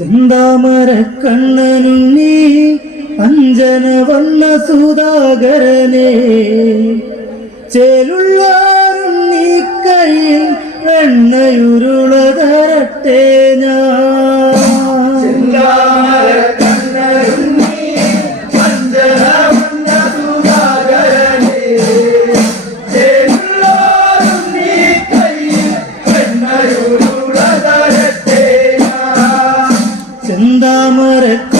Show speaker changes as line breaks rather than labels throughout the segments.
ചെന്താമരക്കണ്ണനുണ്ണി അഞ്ജന വണ്ണ സുധാകരനെ നീ കയ്യിൽ എണ്ണയുരുള തരട്ടേ தந்தாமரை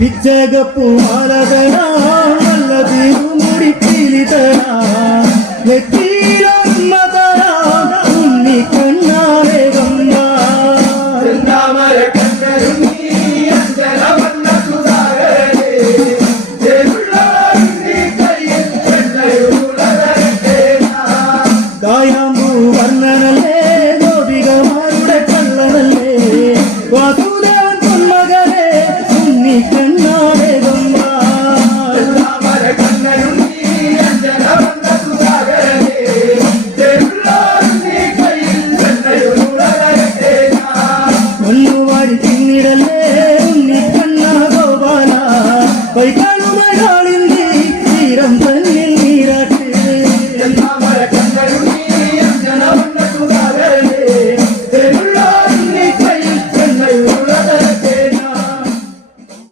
വിജകപ്പൂമാലതരാം നല്ല തിരുമുടി പിലിതരാം നെത്തിയിലൊന്നതരാം ഉണ്ണി കണ്ണാറെ
വന്നാമര കണ്ണരും
ഗായാമ്പൂ വർണനല്ലേ ഗോപികമാരുടെ കള്ളനല്ലേ വാസ Bẫy.